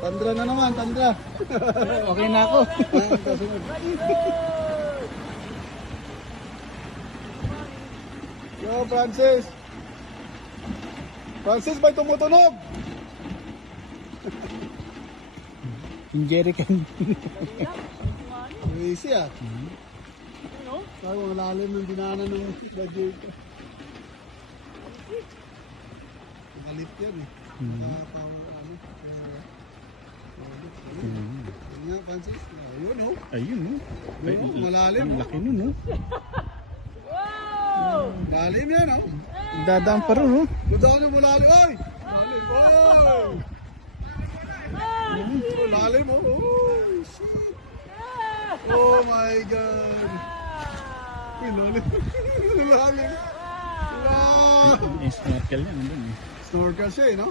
Tandra na naman, tandra. Okay na ako. Kasunod. Yo, Francis. Francis, may tumutunog. Yung jerrycan. Easy ah. Sabi mo, lalim ng dinaanan ng budget. Malit yan eh. Ayun nga, Francis. Ayun oh. Ayun, no? Ay, Malalim. ang laki nun, no? Lalim yan oh. Dadaan pa rin, no? Budaan yung malalim. Ay! Lalim. Oh! Lalim oh. Oh, shit. Oh my God. Uy, lalim. Lalim. Wow! Yung snorkel yan, nandun, eh. Store ka siya eh, no?